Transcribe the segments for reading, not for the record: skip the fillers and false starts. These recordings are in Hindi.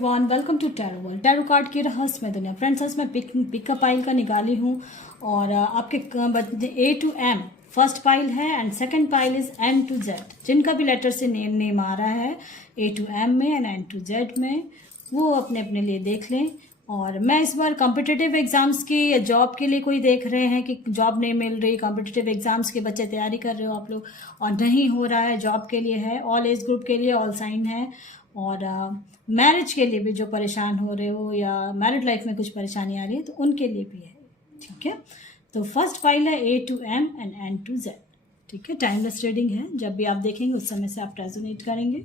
Everyone, welcome to tarot world. Tarot card की रहस्यमय दुनिया। फ्रेंड्स, आज मैं पिकअप पाइल का निकाली हूँ और आपके A to M first pile है and second pile is N to Z. जिनका भी लेटर से नेम आ रहा है ए टू एम में एंड एन टू जेड में, वो अपने अपने लिए देख लें। और मैं इस बार कॉम्पिटिटिव एग्जाम्स की या जॉब के लिए कोई देख रहे हैं कि जॉब नहीं मिल रही, कॉम्पिटिटिव एग्जाम्स के बच्चे तैयारी कर रहे हो आप लोग और नहीं हो रहा है, जॉब के लिए है, ऑल एज ग्रुप के लिए ऑल साइन है, और मैरिज के लिए भी जो परेशान हो रहे हो या मैरिड लाइफ में कुछ परेशानी आ रही है तो उनके लिए भी है। ठीक है, तो फर्स्ट फाइल है A to M and N to Z. ठीक है, टाइमलेस रीडिंग है, जब भी आप देखेंगे उस समय से आप रेजोनेट करेंगे।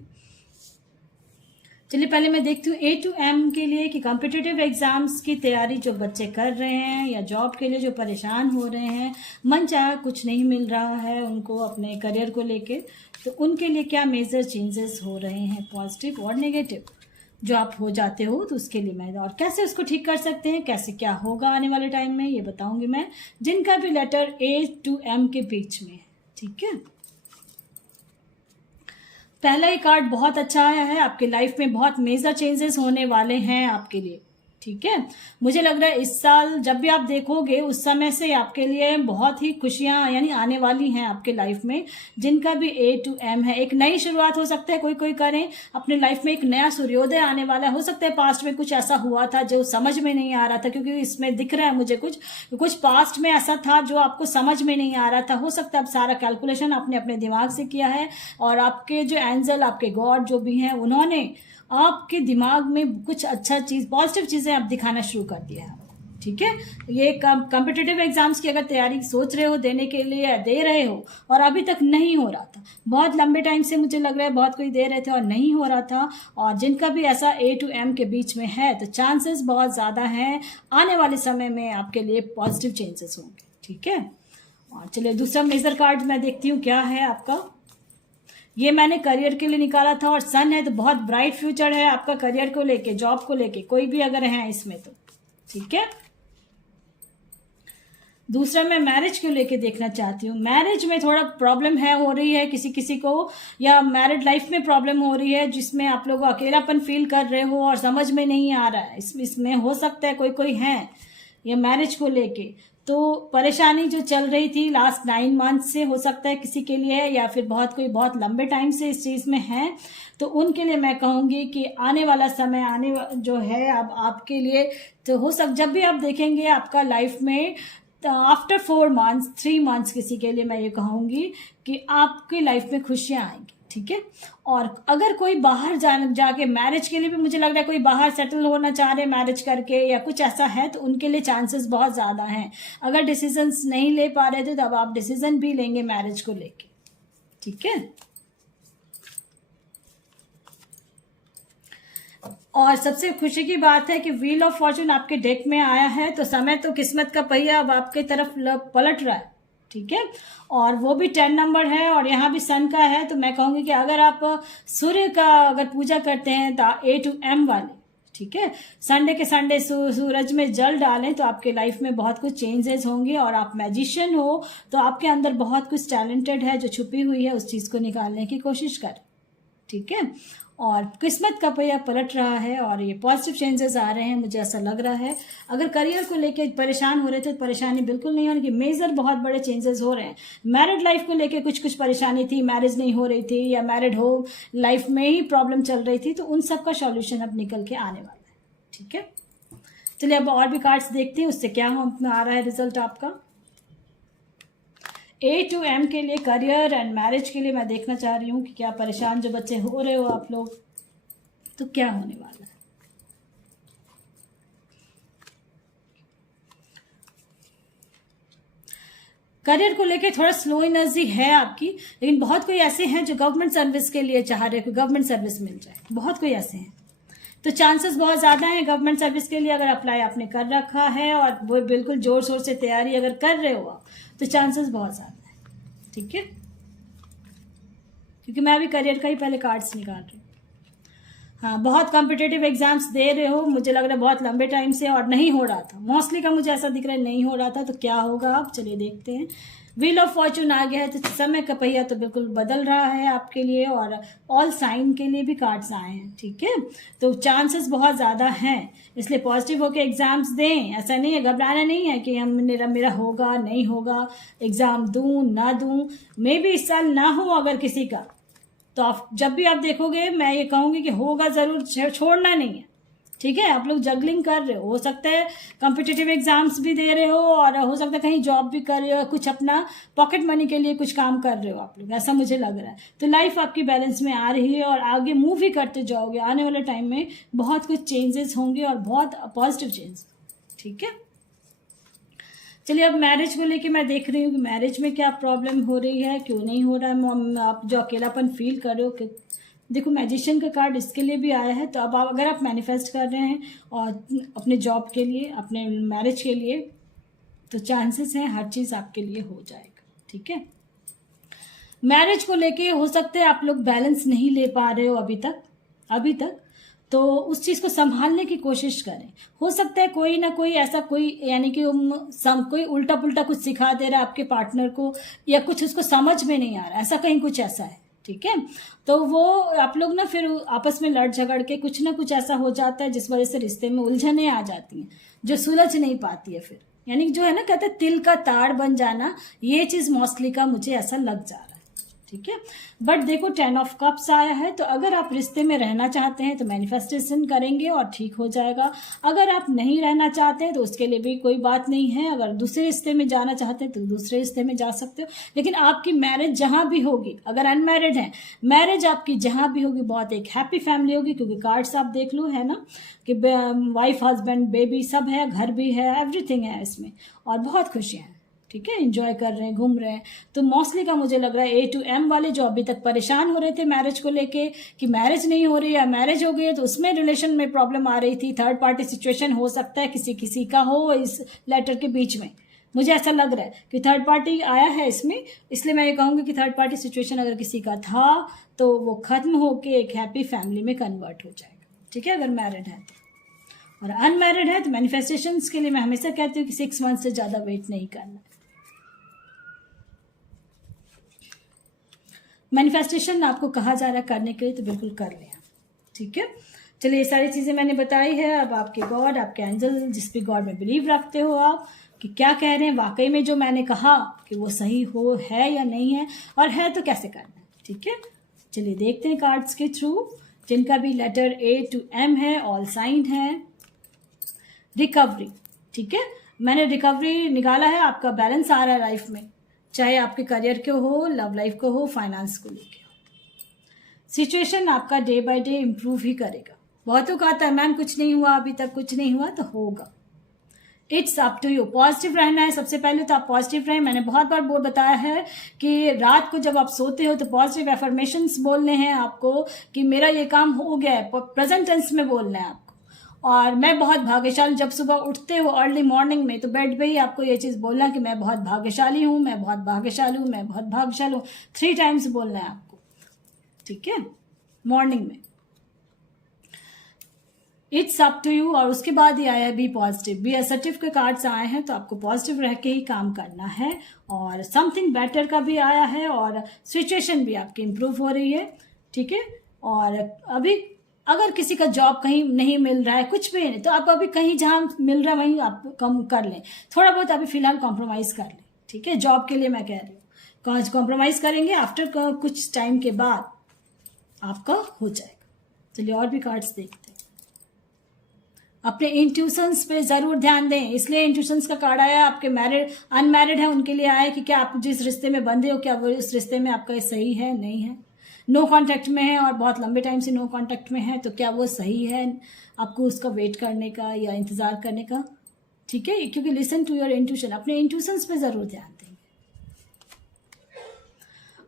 चलिए पहले मैं देखती हूँ ए टू एम के लिए कि कॉम्पिटिटिव एग्जाम्स की तैयारी जो बच्चे कर रहे हैं या जॉब के लिए जो परेशान हो रहे हैं, मन चाहा कुछ नहीं मिल रहा है उनको अपने करियर को लेके, तो उनके लिए क्या मेजर चेंजेस हो रहे हैं, पॉजिटिव और नेगेटिव जो आप हो जाते हो, तो उसके लिए मैं और कैसे उसको ठीक कर सकते हैं, कैसे क्या होगा आने वाले टाइम में, ये बताऊंगी मैं, जिनका भी लेटर ए टू एम के बीच में है। ठीक है, पहला ही कार्ड बहुत अच्छा आया है, आपके लाइफ में बहुत मेजर चेंजेस होने वाले हैं आपके लिए। ठीक है, मुझे लग रहा है इस साल जब भी आप देखोगे उस समय से आपके लिए बहुत ही खुशियां यानी आने वाली हैं आपके लाइफ में। जिनका भी ए टू एम है, एक नई शुरुआत हो सकता है, कोई करें अपने लाइफ में, एक नया सूर्योदय आने वाला हो सकता है। पास्ट में कुछ ऐसा हुआ था जो समझ में नहीं आ रहा था, क्योंकि इसमें दिख रहा है मुझे कुछ पास्ट में ऐसा था जो आपको समझ में नहीं आ रहा था। हो सकता है अब सारा कैलकुलेशन आपने अपने दिमाग से किया है और आपके जो एंजल, आपके गॉड जो भी हैं, उन्होंने आपके दिमाग में कुछ अच्छा चीज, पॉजिटिव चीजें आप दिखाना शुरू कर दिया है। ठीक है, ये कॉम्पिटिटिव एग्जाम्स की अगर तैयारी सोच रहे हो देने के लिए या दे रहे हो और अभी तक नहीं हो रहा था, बहुत लंबे टाइम से मुझे लग रहा है बहुत कोई दे रहे थे और नहीं हो रहा था, और जिनका भी ऐसा ए टू एम के बीच में है, तो चांसेस बहुत ज्यादा हैं आने वाले समय में आपके लिए पॉजिटिव चेंजेस होंगे। ठीक है, और चलिए दूसरा मेजर कार्ड मैं देखती हूँ क्या है आपका। ये मैंने करियर के लिए निकाला था और सन है, तो बहुत ब्राइट फ्यूचर है आपका करियर को लेके, जॉब को लेके, कोई भी अगर है इसमें तो। ठीक है, दूसरा मैं मैरिज को लेके देखना चाहती हूँ। मैरिज में थोड़ा प्रॉब्लम है, हो रही है किसी किसी को, या मैरिड लाइफ में प्रॉब्लम हो रही है जिसमें आप लोग अकेलापन फील कर रहे हो और समझ में नहीं आ रहा है। इसमें हो सकता है कोई है या मैरिज को लेके तो परेशानी जो चल रही थी लास्ट 9 मंथ से, हो सकता है किसी के लिए, या फिर बहुत लंबे टाइम से इस चीज में है, तो उनके लिए मैं कहूंगी कि आने वाला समय जो है अब आपके लिए, तो हो जब भी आप देखेंगे आपका लाइफ में आफ्टर 4 मंथ्स 3 मंथ्स, किसी के लिए मैं ये कहूंगी कि आपकी लाइफ में खुशियां आएंगी। ठीक है, और अगर कोई बाहर जाके मैरिज के लिए भी, मुझे लग रहा है कोई बाहर सेटल होना चाह रहे मैरिज करके या कुछ ऐसा है, तो उनके लिए चांसेस बहुत ज्यादा हैं। अगर डिसीजंस नहीं ले पा रहे थे तो अब आप डिसीजन भी लेंगे मैरिज को लेके। ठीक है, और सबसे खुशी की बात है कि व्हील ऑफ फॉर्चून आपके डेक में आया है, तो समय तो किस्मत का पहिया अब आपके तरफ पलट रहा है। ठीक है, और वो भी 10 नंबर है और यहाँ भी सन का है, तो मैं कहूंगी कि अगर आप सूर्य का अगर पूजा करते हैं तो ए टू एम वाले, ठीक है, संडे के संडे सूरज में जल डालें तो आपके लाइफ में बहुत कुछ चेंजेस होंगे। और आप मैजिशियन हो तो आपके अंदर बहुत कुछ टैलेंटेड है जो छुपी हुई है, उस चीज को निकालने की कोशिश करें। ठीक है, और किस्मत का पहिया पलट रहा है और ये पॉजिटिव चेंजेस आ रहे हैं, मुझे ऐसा लग रहा है। अगर करियर को लेके परेशान हो रहे थे तो परेशानी बिल्कुल नहीं होने की, मेजर बहुत बड़े चेंजेस हो रहे हैं। मैरिड लाइफ को लेके कुछ परेशानी थी, मैरिज नहीं हो रही थी या मैरिड हो लाइफ में ही प्रॉब्लम चल रही थी, तो उन सब का सॉल्यूशन अब निकल के आने वाला है। ठीक है, चलिए अब और भी कार्ड्स देखते हैं उससे क्या आ रहा है रिजल्ट आपका। ए टू एम के लिए करियर एंड मैरिज के लिए मैं देखना चाह रही हूँ कि क्या परेशान जो बच्चे हो रहे हो आप लोग, तो क्या होने वाला है। करियर को लेके थोड़ा स्लो एनर्जी है आपकी, लेकिन बहुत कोई ऐसे हैं जो गवर्नमेंट सर्विस के लिए चाह रहे हैं कि गवर्नमेंट सर्विस मिल जाए, बहुत कोई ऐसे हैं, तो चांसेस बहुत ज्यादा हैं गवर्नमेंट सर्विस के लिए। अगर अप्लाई आपने कर रखा है और वो बिल्कुल जोर शोर से तैयारी अगर कर रहे हो आप, तो चांसेस बहुत ज्यादा है। ठीक है, क्योंकि मैं अभी करियर का ही पहले कार्ड्स निकाल रही हूँ। हाँ, बहुत कॉम्पिटिटिव एग्जाम्स दे रहे हो, मुझे लग रहा है बहुत लंबे टाइम से और नहीं हो रहा था, मोस्टली का मुझे ऐसा दिख रहा है नहीं हो रहा था, तो क्या होगा अब चलिए देखते हैं। व्हील ऑफ फॉर्चून आ गया है, तो समय का पहिया तो बिल्कुल बदल रहा है आपके लिए, और ऑल साइन के लिए भी कार्ड्स आए हैं, ठीक है। तो चांसेस बहुत ज़्यादा हैं, इसलिए पॉजिटिव होकर एग्जाम्स दें। ऐसा नहीं है, घबराना नहीं है कि मेरा होगा नहीं होगा, एग्ज़ाम दूँ ना दूँ, मे भी इस साल ना हो अगर किसी का, तो आप जब भी आप देखोगे मैं ये कहूँगी कि होगा ज़रूर, छोड़ना नहीं है, ठीक है। आप लोग जगलिंग कर रहे हो सकता है कॉम्पिटिटिव एग्जाम्स भी दे रहे हो, और हो सकता है कहीं जॉब भी कर रहे हो, कुछ अपना पॉकेट मनी के लिए कुछ काम कर रहे हो आप लोग, ऐसा मुझे लग रहा है। तो लाइफ आपकी बैलेंस में आ रही है और आगे मूव ही करते जाओगे। आने वाले टाइम में बहुत कुछ चेंजेस होंगे और बहुत पॉजिटिव चेंज, ठीक है। चलिए, अब मैरिज को लेके मैं देख रही हूँ कि मैरिज में क्या प्रॉब्लम हो रही है, क्यों नहीं हो रहा है। आप जो अकेलापन फील कर रहे हो कि देखो, मैजिशियन का कार्ड इसके लिए भी आया है। तो अब अगर आप मैनिफेस्ट कर रहे हैं और अपने जॉब के लिए, अपने मैरिज के लिए, तो चांसेस हैं हर चीज़ आपके लिए हो जाएगा, ठीक है। मैरिज को लेके हो सकता है आप लोग बैलेंस नहीं ले पा रहे हो अभी तक, तो उस चीज़ को संभालने की कोशिश करें। हो सकता है कोई ना कोई ऐसा कोई, यानी कि कोई उल्टा पुल्टा कुछ सिखा दे रहा है आपके पार्टनर को, या कुछ उसको समझ में नहीं आ रहा, ऐसा कहीं कुछ ऐसा है, ठीक है। तो वो आप लोग ना फिर आपस में लड़ झगड़ के कुछ ना कुछ ऐसा हो जाता है जिस वजह से रिश्ते में उलझनें आ जाती हैं जो सुलझ नहीं पाती है फिर, यानी जो है ना, कहते हैं तिल का ताड़ बन जाना, ये चीज़ मोस्टली का मुझे ऐसा लग जा रहा है, ठीक है। बट देखो, 10 ऑफ कप्स आया है, तो अगर आप रिश्ते में रहना चाहते हैं तो मैनिफेस्टेशन करेंगे और ठीक हो जाएगा। अगर आप नहीं रहना चाहते हैं तो उसके लिए भी कोई बात नहीं है। अगर दूसरे रिश्ते में जाना चाहते हैं तो दूसरे रिश्ते में जा सकते हो, लेकिन आपकी मैरिज जहाँ भी होगी, अगर अनमैरिड है, मैरिज आपकी जहाँ भी होगी बहुत एक हैप्पी फैमिली होगी, क्योंकि कार्ड्स आप देख लो, है ना, कि वाइफ हस्बैंड बेबी सब है, घर भी है, एवरीथिंग है इसमें, और बहुत खुशियाँ हैं, ठीक है, एंजॉय कर रहे हैं, घूम रहे हैं। तो मोस्टली का मुझे लग रहा है A to M वाले जो अभी तक परेशान हो रहे थे मैरिज को लेके कि मैरिज नहीं हो रही है, मैरिज हो गई है, तो उसमें रिलेशन में प्रॉब्लम आ रही थी, थर्ड पार्टी सिचुएशन हो सकता है किसी का हो इस लेटर के बीच में। मुझे ऐसा लग रहा है कि थर्ड पार्टी आया है इसमें, इसलिए मैं ये कहूँगी कि थर्ड पार्टी सिचुएशन अगर किसी का था तो वो खत्म होके एक हैप्पी फैमिली में कन्वर्ट हो जाएगा, ठीक है, अगर मैरिड है तो। और अनमैरिड है तो मैनिफेस्टेशंस के लिए मैं हमेशा कहती हूँ कि 6 मंथ से ज़्यादा वेट नहीं करना। मैनिफेस्टेशन आपको कहा जा रहा है करने के लिए, तो बिल्कुल कर लें, ठीक है। चलिए, ये सारी चीज़ें मैंने बताई है। अब आपके गॉड, आपके एंजल, जिस भी गॉड में बिलीव रखते हो आप, कि क्या कह रहे हैं, वाकई में जो मैंने कहा कि वो सही हो है या नहीं है, और है तो कैसे करना है, ठीक है। चलिए देखते हैं कार्ड्स के थ्रू, जिनका भी लेटर A to M है, ऑल साइन है। रिकवरी, ठीक है, मैंने रिकवरी निकाला है, आपका बैलेंस आ रहा है लाइफ में, चाहे आपके करियर के हो, लव लाइफ को हो, फाइनेंस को लेके हो। सिचुएशन आपका डे बाय डे इम्प्रूव ही करेगा। बहुतों का आता है मैम कुछ नहीं हुआ, अभी तक कुछ नहीं हुआ, तो होगा। It's up to you, positive रहना है। सबसे पहले तो आप पॉजिटिव रहें। मैंने बहुत बार वो बताया है कि रात को जब आप सोते हो तो पॉजिटिव एफर्मेशंस बोलने हैं आपको कि मेरा ये काम हो गया है, प्रेजेंट टेंस में बोलना है आपको। और मैं बहुत भाग्यशाली, जब सुबह उठते हो अर्ली मॉर्निंग में, तो बेड पे ही आपको ये चीज़ बोलना कि मैं बहुत भाग्यशाली हूँ, मैं बहुत भाग्यशाली हूँ, मैं बहुत भाग्यशाली हूँ, 3 टाइम्स बोलना है आपको, ठीक है, मॉर्निंग में। इट्स अप टू यू, और उसके बाद ही आया बी पॉजिटिव, बी असर्टिव के कार्ड्स आए हैं, तो आपको पॉजिटिव रह के ही काम करना है। और समथिंग बेटर का भी आया है, और सिचुएशन भी आपकी इम्प्रूव हो रही है, ठीक है। और अभी अगर किसी का जॉब कहीं नहीं मिल रहा है, कुछ भी नहीं, तो आप अभी कहीं जहाँ मिल रहा है वहीं आप कम कर लें, थोड़ा बहुत अभी फिलहाल कॉम्प्रोमाइज़ कर लें, ठीक है। जॉब के लिए मैं कह रही हूँ, कॉम्प्रोमाइज़ करेंगे, आफ्टर कुछ टाइम के बाद आपका हो जाएगा। चलिए और भी कार्ड्स देखते हैं। अपने इंट्यूशंस पे ज़रूर ध्यान दें, इसलिए इंट्यूशंस का कार्ड आया। आपके मैरिड अनमैरिड है उनके लिए आया कि क्या आप जिस रिश्ते में बंधे हो, क्या वो इस रिश्ते में आपका सही है, नहीं है। नो कांटेक्ट में है और बहुत लंबे टाइम से नो कांटेक्ट में है, तो क्या वो सही है, आपको उसका वेट करने का या इंतज़ार करने का, ठीक है। क्योंकि लिसन टू योर इंट्यूशन, अपने इंट्यूशंस पे ज़रूर ध्यान दें।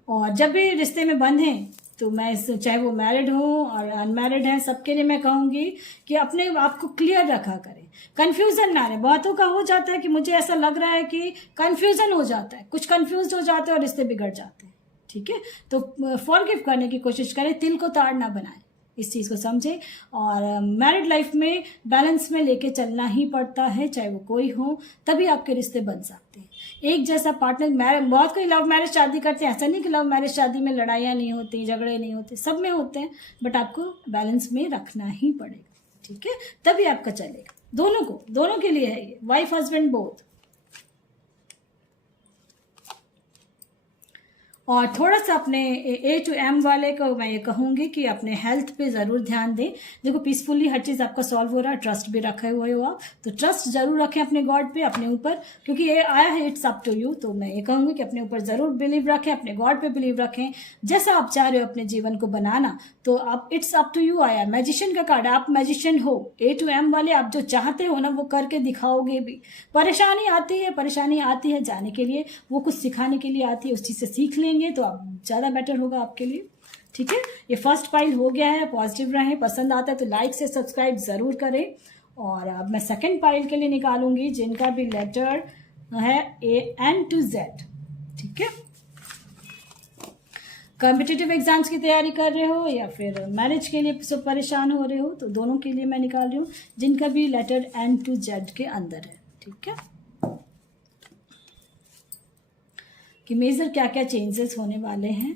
और जब भी रिश्ते में बंधें तो मैं चाहे वो मैरिड हो और अनमैरिड है, सबके लिए मैं कहूँगी कि अपने आप को क्लियर रखा करें, कन्फ्यूज़न ना रहे। बहुतों का हो जाता है कि मुझे ऐसा लग रहा है कि कन्फ्यूज़न हो जाता है, कुछ कन्फ्यूज हो जाते हैं और रिश्ते बिगड़ जाते हैं, ठीक है। तो फॉरगिव करने की कोशिश करें, तिल को ताड़ ना बनाएं, इस चीज़ को समझें। और मैरिड लाइफ में बैलेंस में लेके चलना ही पड़ता है, चाहे वो कोई हो, तभी आपके रिश्ते बन सकते हैं। एक जैसा पार्टनर। बहुत कोई लव मैरिज शादी करते हैं, ऐसा नहीं कि लव मैरिज शादी में लड़ाइयाँ नहीं होती, झगड़े नहीं होते, सब में होते हैं, बट आपको बैलेंस में रखना ही पड़ेगा, ठीक है, तभी आपका चलेगा। दोनों के लिए है ये, वाइफ हस्बैंड बोथ। और थोड़ा सा अपने A to M वाले को मैं ये कहूँगी कि अपने हेल्थ पे ज़रूर ध्यान दें। देखो पीसफुली हर चीज़ आपका सॉल्व हो रहा है, ट्रस्ट भी रखे हुए हो आप, तो ट्रस्ट ज़रूर रखें अपने गॉड पे, अपने ऊपर, क्योंकि ये आया है इट्स अप टू यू। तो मैं ये कहूँगी कि अपने ऊपर ज़रूर बिलीव रखें, अपने गॉड पे बिलीव रखें, जैसा आप चाह रहे हो अपने जीवन को बनाना, तो आप इट्स अप टू यू आया। मैजिशियन का कार्ड, आप मैजिशियन हो। A to M वाले, आप जो चाहते हो ना वो करके दिखाओगे भी। परेशानी आती है जाने के लिए, वो कुछ सिखाने के लिए आती है, उस चीज़ से सीख लेंगे तो आप ज़्यादा बेटर होगा आपके लिए, ठीक है। ये फर्स्ट पाइल हो गया है, पॉजिटिव रहें, पसंद आता है तो लाइक से सब्सक्राइब ज़रूर करें। और अब मैं सेकंड पाइल के लिए निकालूंगी, जिनका भी लेटर है N to Z, ठीक है। कॉम्पिटिटिव एग्जाम्स की तैयारी कर रहे हो या फिर मैरिज के लिए सब परेशान हो रहे हो, तो दोनों के लिए मैं निकाल रही हूँ, जिनका भी लेटर N to Z के अंदर है, ठीक है, कि मेजर क्या क्या चेंजेस होने वाले हैं।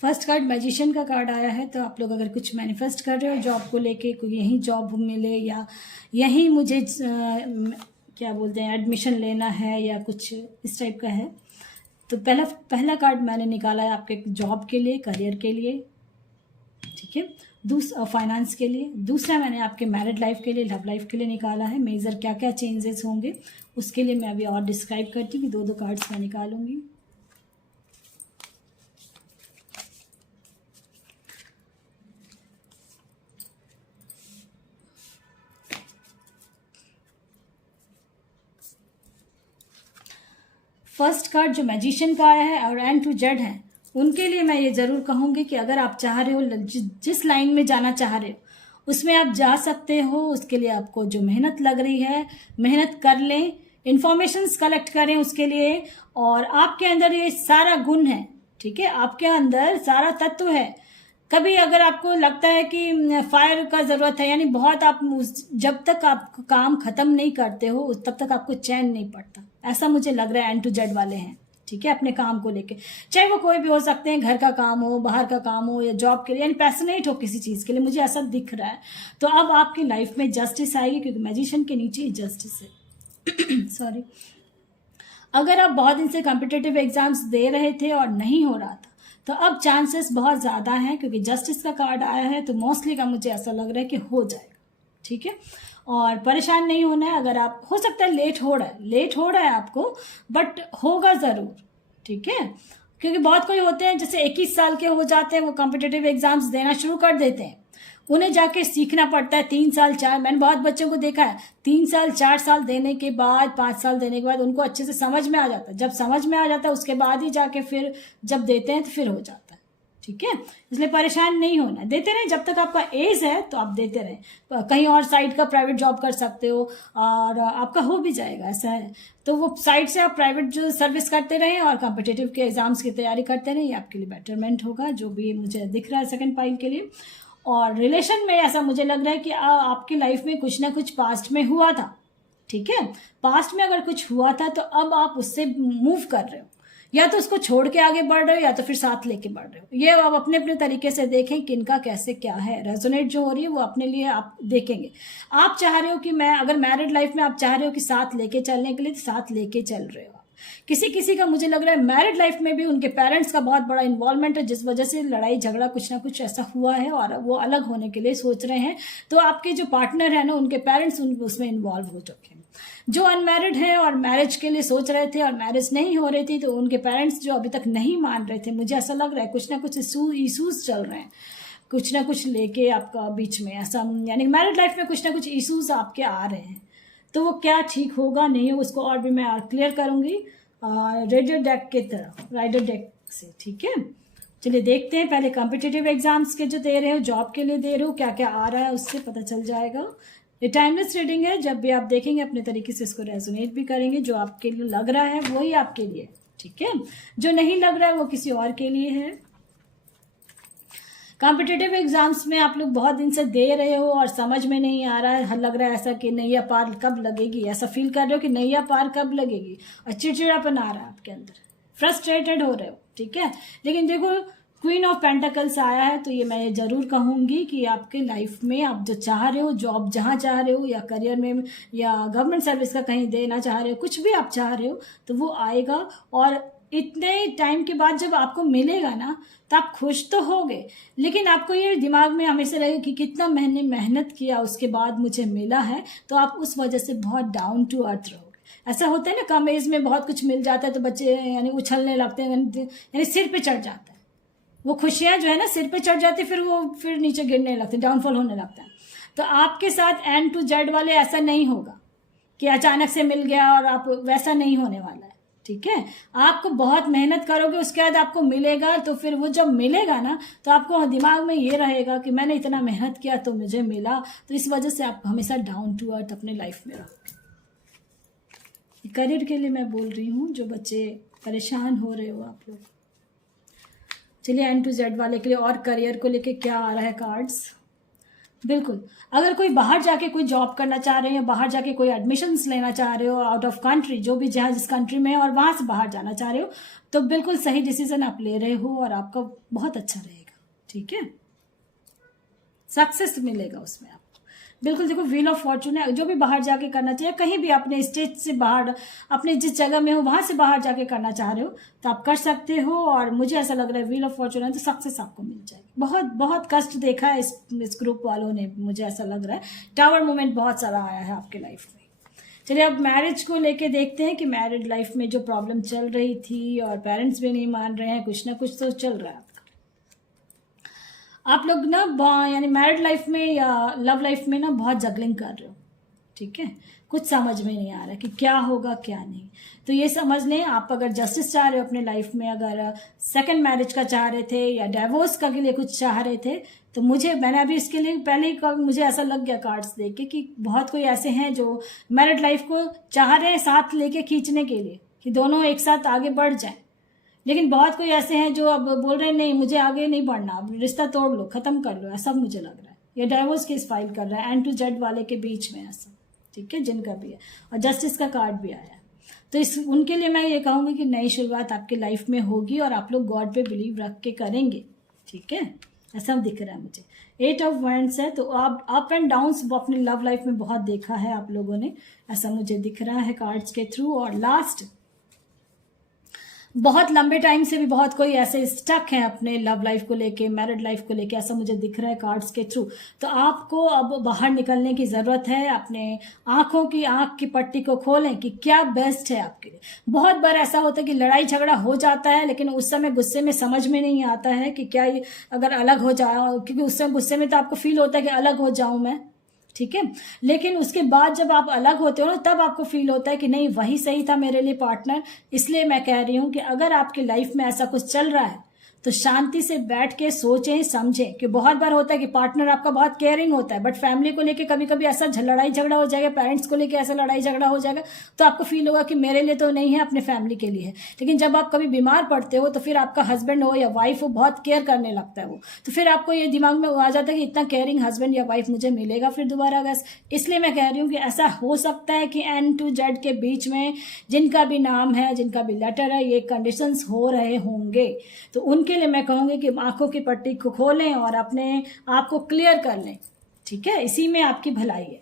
फर्स्ट कार्ड मैजिशियन का कार्ड आया है, तो आप लोग अगर कुछ मैनिफेस्ट कर रहे हो जॉब को लेके, कोई यहीं जॉब मिले या यहीं मुझे क्या बोलते हैं एडमिशन लेना है या कुछ इस टाइप का है, तो पहला कार्ड मैंने निकाला है आपके जॉब के लिए, करियर के लिए, ठीक है, दूसरा फाइनेंस के लिए, दूसरा मैंने आपके मैरिड लाइफ के लिए, लव लाइफ के लिए निकाला है। मेजर क्या क्या चेंजेस होंगे उसके लिए मैं अभी और डिस्क्राइब करती हूँ, दो कार्ड्स मैं निकालूंगी। फर्स्ट कार्ड जो मैजिशियन का आया है और N to Z है, उनके लिए मैं ये ज़रूर कहूँगी कि अगर आप चाह रहे हो, जिस लाइन में जाना चाह रहे हो उसमें आप जा सकते हो। उसके लिए आपको जो मेहनत लग रही है, मेहनत कर लें, इंफॉर्मेशंस कलेक्ट करें उसके लिए, और आपके अंदर ये सारा गुण है, ठीक है, आपके अंदर सारा तत्व है। कभी अगर आपको लगता है कि फायर का ज़रूरत है, यानी बहुत आप जब तक आप काम ख़त्म नहीं करते हो तब तक आपको चैन नहीं पड़ता, ऐसा मुझे लग रहा है N to Z वाले हैं, ठीक है, अपने काम को लेके, चाहे वो कोई भी हो सकते हैं, घर का काम हो, बाहर का काम हो या जॉब के लिए, यानी पैशनेट हो किसी चीज़ के लिए, मुझे ऐसा दिख रहा है। तो अब आपकी लाइफ में जस्टिस आएगी, क्योंकि मैजिशियन के नीचे ही जस्टिस है सॉरी। अगर आप बहुत दिन से कॉम्पिटिटिव एग्जाम्स दे रहे थे और नहीं हो रहा था, तो अब चांसेस बहुत ज़्यादा हैं, क्योंकि जस्टिस का कार्ड आया है, तो मोस्टली का मुझे ऐसा लग रहा है कि हो जाएगा, ठीक है। और परेशान नहीं होना है, अगर आप, हो सकता है लेट हो रहा है आपको, बट होगा ज़रूर, ठीक है, क्योंकि बहुत कोई होते हैं जैसे 21 साल के हो जाते हैं, वो कॉम्पिटिटिव एग्जाम्स देना शुरू कर देते हैं, उन्हें जाके सीखना पड़ता है 3 साल 4, मैंने बहुत बच्चों को देखा है 3 साल 4 साल देने के बाद, 5 साल देने के बाद उनको अच्छे से समझ में आ जाता है। जब समझ में आ जाता है उसके बाद ही जाके फिर जब देते हैं तो फिर हो जाता है, ठीक है। इसलिए परेशान नहीं होना, देते रहें जब तक आपका एज है, तो आप देते रहें। कहीं और साइड का प्राइवेट जॉब कर सकते हो और आपका हो भी जाएगा, ऐसा है, तो वो साइड से आप प्राइवेट जो सर्विस करते रहें और कॉम्पिटिटिव के एग्जाम्स की तैयारी करते रहें, ये आपके लिए बेटरमेंट होगा, जो भी मुझे दिख रहा है सेकंड पाइल के लिए। और रिलेशन में ऐसा मुझे लग रहा है कि आपकी लाइफ में कुछ ना कुछ पास्ट में हुआ था, ठीक है, पास्ट में अगर कुछ हुआ था तो अब आप उससे मूव कर रहे हो, या तो उसको छोड़ के आगे बढ़ रहे हो या तो फिर साथ लेके बढ़ रहे हो। ये आप अपने अपने तरीके से देखें किनका कैसे क्या है, रेजोनेट जो हो रही है वो अपने लिए आप देखेंगे। आप चाह रहे हो कि मैं, अगर मैरिड लाइफ में आप चाह रहे हो कि साथ लेके चलने के लिए, तो साथ लेके चल रहे हो। किसी का मुझे लग रहा है मैरिड लाइफ में भी उनके पेरेंट्स का बहुत बड़ा इन्वॉल्वमेंट है, जिस वजह से लड़ाई झगड़ा कुछ ना कुछ ऐसा हुआ है और वो अलग होने के लिए सोच रहे हैं। तो आपके जो पार्टनर है ना, उनके पेरेंट्स उसमें इन्वॉल्व हो चुके हैं। जो अनमैरिड है और मैरिज के लिए सोच रहे थे और मैरिज नहीं हो रही थी, तो उनके पेरेंट्स जो अभी तक नहीं मान रहे थे, मुझे ऐसा लग रहा है कुछ ना कुछ इशूज चल रहे हैं, कुछ ना कुछ लेके आपका बीच में ऐसा, यानी मैरिड लाइफ में कुछ ना कुछ इशूज आपके आ रहे हैं। तो वो क्या ठीक होगा नहीं हो, उसको और भी मैं और क्लियर करूंगी रेडियो डेक के तरह, राइडर डेक से, ठीक है। चलिए देखते हैं, पहले कॉम्पिटिटिव एग्जाम्स के जो दे रहे हो, जॉब के लिए दे रहे हो, क्या क्या आ रहा है उससे पता चल जाएगा। ये टाइमलेस रीडिंग है, जब भी आप देखेंगे अपने तरीके से इसको रेजोनेट भी करेंगे। जो आपके लिए लग रहा है वही आपके लिए, ठीक है। जो नहीं लग रहा है वो किसी और के लिए है। कॉम्पिटिटिव एग्जाम्स में आप लोग बहुत दिन से दे रहे हो और समझ में नहीं आ रहा है, लग रहा है ऐसा कि नैया पार कब लगेगी, ऐसा फील कर रहे हो कि नैया पार कब लगेगी, और चिड़चिड़ापन आ रहा है आपके अंदर, फ्रस्ट्रेटेड हो रहे हो, ठीक है। लेकिन देखो क्वीन ऑफ पेंटिकल्स आया है, तो ये मैं जरूर कहूंगी कि आपके लाइफ में आप जो चाह रहे हो, जॉब जहाँ चाह रहे हो, या करियर में, या गवर्नमेंट सर्विस का कहीं देना चाह रहे हो, कुछ भी आप चाह रहे हो तो वो आएगा। और इतने टाइम के बाद जब आपको मिलेगा ना, तो आप खुश तो होगे, लेकिन आपको ये दिमाग में हमेशा रहेगा कि कितना मैंने मेहनत किया उसके बाद मुझे मिला है, तो आप उस वजह से बहुत डाउन टू अर्थ रहोगे। ऐसा होता है ना, कम एज में बहुत कुछ मिल जाता है तो बच्चे यानी उछलने लगते हैं, यानी सिर पे चढ़ जाता है, वो खुशियां जो है ना सिर पे चढ़ जाती है, फिर वो फिर नीचे गिरने लगते हैं, डाउनफॉल होने लगता है। तो आपके साथ एंड टू जेड वाले ऐसा नहीं होगा कि अचानक से मिल गया, और आप वैसा नहीं होने वाला है, ठीक है। आपको बहुत मेहनत करोगे, उसके बाद आपको मिलेगा, तो फिर वो जब मिलेगा ना, तो आपको दिमाग में ये रहेगा कि मैंने इतना मेहनत किया तो मुझे मिला, तो इस वजह से आप हमेशा डाउन टू अर्थ अपने लाइफ में रहोगे। करियर के लिए मैं बोल रही हूँ, जो बच्चे परेशान हो रहे हो आप लोग। चलिए एंड टू जेड वाले के लिए और करियर को लेके क्या आ रहा है कार्ड्स। बिल्कुल, अगर कोई बाहर जाके कोई जॉब करना चाह रहे हो, बाहर जाके कोई एडमिशन्स लेना चाह रहे हो आउट ऑफ कंट्री, जो भी जहाँ जिस कंट्री में है, और वहां से बाहर जाना चाह रहे हो, तो बिल्कुल सही डिसीजन आप ले रहे हो और आपका बहुत अच्छा रहेगा, ठीक है। सक्सेस मिलेगा उसमें आपको, बिल्कुल। देखो व्हील ऑफ फॉर्चून है, जो भी बाहर जाके करना चाहिए, कहीं भी अपने स्टेट से बाहर, अपने जिस जगह में हो वहां से बाहर जाके करना चाह रहे हो तो आप कर सकते हो। और मुझे ऐसा लग रहा है व्हील ऑफ फॉर्चून है तो सक्सेस आपको मिल जाएगी। बहुत बहुत कष्ट देखा है इस ग्रुप वालों ने, मुझे ऐसा लग रहा है। टावर मोमेंट बहुत सारा आया है आपके लाइफ में। चलिए अब मैरिज को लेके देखते हैं कि मैरिड लाइफ में जो प्रॉब्लम चल रही थी और पेरेंट्स भी नहीं मान रहे हैं, कुछ ना कुछ तो चल रहा है। आप लोग ना यानी मैरिड लाइफ में या लव लाइफ में ना बहुत जगलिंग कर रहे हो, ठीक है। कुछ समझ में नहीं आ रहा कि क्या होगा क्या नहीं। तो ये समझ लें, आप अगर जस्टिस चाह रहे हो अपने लाइफ में, अगर सेकंड मैरिज का चाह रहे थे या डाइवोर्स का के लिए कुछ चाह रहे थे, तो मैंने अभी इसके लिए पहले ही मुझे ऐसा लग गया कार्ड्स देख के कि बहुत कोई ऐसे हैं जो मैरिड लाइफ को चाह रहे हैं साथ लेके खींचने के लिए, कि दोनों एक साथ आगे बढ़ जाए। लेकिन बहुत कोई ऐसे हैं जो अब बोल रहे हैं नहीं मुझे आगे नहीं बढ़ना, अब रिश्ता तोड़ लो, खत्म कर लो, ऐसा मुझे लग रहा है। ये डाइवोर्स केस फाइल कर रहा है एंड टू जेड वाले के बीच में, ऐसा, ठीक है, जिनका भी है। और जस्टिस का कार्ड भी आया है, तो उनके लिए मैं ये कहूंगी कि नई शुरुआत आपकी लाइफ में होगी और आप लोग गॉड पे बिलीव रख के करेंगे, ठीक है, ऐसा दिख रहा है मुझे। 8 ऑफ वैंड्स है, तो आप अप एंड डाउन्स अपनी लव लाइफ में बहुत देखा है आप लोगों ने, ऐसा मुझे दिख रहा है कार्ड्स के थ्रू। और लास्ट, बहुत लंबे टाइम से भी बहुत कोई ऐसे स्टक है अपने लव लाइफ को लेके, मैरिड लाइफ को लेके, ऐसा मुझे दिख रहा है कार्ड्स के थ्रू। तो आपको अब बाहर निकलने की जरूरत है, अपने आंख की पट्टी को खोलें कि क्या बेस्ट है आपके लिए। बहुत बार ऐसा होता है कि लड़ाई झगड़ा हो जाता है, लेकिन उस समय गुस्से में समझ में नहीं आता है कि क्या ये अगर अलग हो जाओ, क्योंकि उस समय गुस्से में तो आपको फील होता है कि अलग हो जाऊं मैं, ठीक है। लेकिन उसके बाद जब आप अलग होते हो ना, तब आपको फील होता है कि नहीं वही सही था मेरे लिए पार्टनर। इसलिए मैं कह रही हूं कि अगर आपकी लाइफ में ऐसा कुछ चल रहा है तो शांति से बैठ के सोचें समझें, कि बहुत बार होता है कि पार्टनर आपका बहुत केयरिंग होता है, बट फैमिली को लेके कभी कभी ऐसा लड़ाई झगड़ा हो जाएगा, पेरेंट्स को लेके ऐसा लड़ाई झगड़ा हो जाएगा, तो आपको फील होगा कि मेरे लिए तो नहीं है, अपने फैमिली के लिए है। लेकिन जब आप कभी बीमार पड़ते हो तो फिर आपका हस्बैंड हो या वाइफ हो बहुत केयर करने लगता है वो, तो फिर आपको ये दिमाग में आ जाता है कि इतना केयरिंग हस्बैंड या वाइफ मुझे मिलेगा फिर दोबारा अगर। इसलिए मैं कह रही हूँ कि ऐसा हो सकता है कि एन टू जेड के बीच में जिनका भी नाम है, जिनका भी लेटर है, ये कंडीशंस हो रहे होंगे, तो उनके लिए मैं कहूंगी कि आंखों की पट्टी को खोलें और अपने आप को क्लियर कर लें, ठीक है। इसी में आपकी भलाई है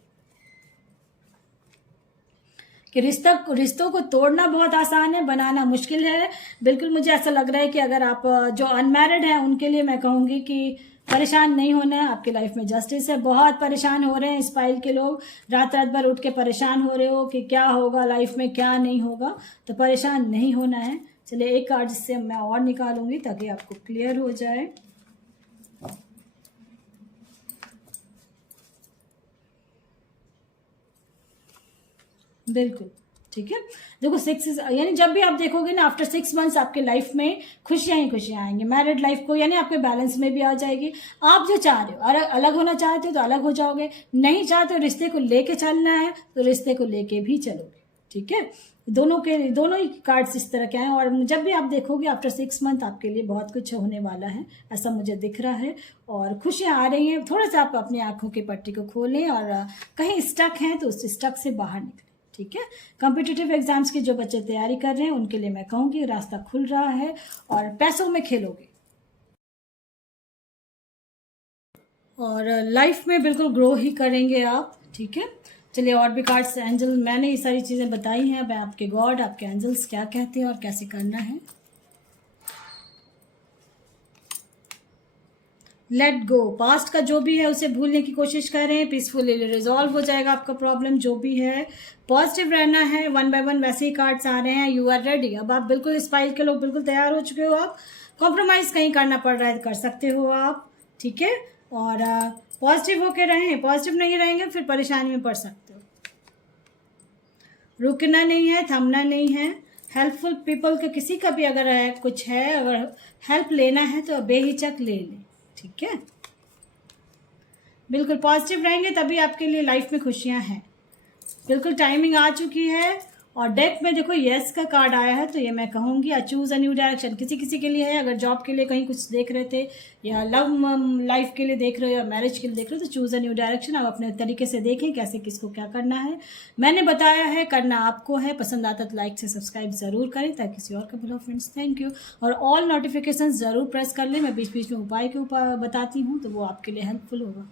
कि रिश्तों को तोड़ना बहुत आसान है, बनाना मुश्किल है। बिल्कुल मुझे ऐसा लग रहा है कि अगर आप जो अनमैरिड हैं उनके लिए मैं कहूंगी कि परेशान नहीं होना है, आपकी लाइफ में जस्टिस है। बहुत परेशान हो रहे हैं इस फाइल के लोग, रात रात भर उठ के परेशान हो रहे हो कि क्या होगा लाइफ में क्या नहीं होगा, तो परेशान नहीं होना है। चलिए एक कार्ड जिससे मैं और निकालूंगी ताकि आपको क्लियर हो जाए। बिल्कुल ठीक है। देखो 6 यानी जब भी आप देखोगे ना, आफ्टर 6 मंथ्स आपके लाइफ में खुशियां ही खुशियां आएंगी। मैरिड लाइफ को यानी आपके बैलेंस में भी आ जाएगी। आप जो चाह रहे हो, अलग होना चाहते हो तो अलग हो जाओगे, नहीं चाहते हो रिश्ते को लेके चलना है तो रिश्ते को लेके भी चलोगे। ठीक है, दोनों ही कार्ड्स इस तरह के हैं। और जब भी आप देखोगे आफ्टर 6 मंथ आपके लिए बहुत कुछ होने वाला है, ऐसा मुझे दिख रहा है और खुशियां आ रही हैं। थोड़ा सा आप अपनी आंखों की पट्टी को खोलें और कहीं स्टक हैं तो उस स्टक से बाहर निकलें। ठीक है, कॉम्पिटिटिव एग्जाम्स की जो बच्चे तैयारी कर रहे हैं उनके लिए मैं कहूँगी रास्ता खुल रहा है और पैसों में खेलोगे और लाइफ में बिल्कुल ग्रो ही करेंगे आप। ठीक है, चलिए और भी कार्ड्स, एंजल, मैंने ये सारी चीज़ें बताई हैं। अब आपके गॉड, आपके एंजल्स क्या कहते हैं और कैसे करना है। लेट गो, पास्ट का जो भी है उसे भूलने की कोशिश करें, पीसफुली रिजॉल्व हो जाएगा आपका प्रॉब्लम जो भी है। पॉजिटिव रहना है, 1 बाय 1 वैसे ही कार्ड्स आ रहे हैं। यू आर रेडी, अब आप बिल्कुल इस फाइल के लोग बिल्कुल तैयार हो चुके हो। आप कॉम्प्रोमाइज़ कहीं करना पड़ रहा है कर सकते हो आप। ठीक है, और पॉजिटिव होके रहें, पॉजिटिव नहीं रहेंगे फिर परेशानी में पड़ सकते हो। रुकना नहीं है, थमना नहीं है। हेल्पफुल पीपल के किसी का भी अगर है कुछ है, अगर हेल्प लेना है तो बेहिचक ले लें। ठीक है, बिल्कुल पॉजिटिव रहेंगे तभी आपके लिए लाइफ में खुशियां हैं। बिल्कुल टाइमिंग आ चुकी है। और डेक में देखो यस का कार्ड आया है, तो ये मैं कहूँगी चूज अ न्यू डायरेक्शन किसी किसी के लिए है। अगर जॉब के लिए कहीं कुछ देख रहे थे या लव लाइफ के लिए देख रहे हो या मैरिज के लिए देख रहे हो तो चूज अ न्यू डायरेक्शन। आप अपने तरीके से देखें कैसे किसको क्या करना है। मैंने बताया है, करना आपको है। पसंद आता तो लाइक से सब्सक्राइब जरूर करें ताकि किसी और का भला। फ्रेंड्स थैंक यू, और ऑल नोटिफिकेशन जरूर प्रेस कर लें। मैं बीच बीच में उपाय के ऊपर बताती हूँ तो वो आपके लिए हेल्पफुल होगा।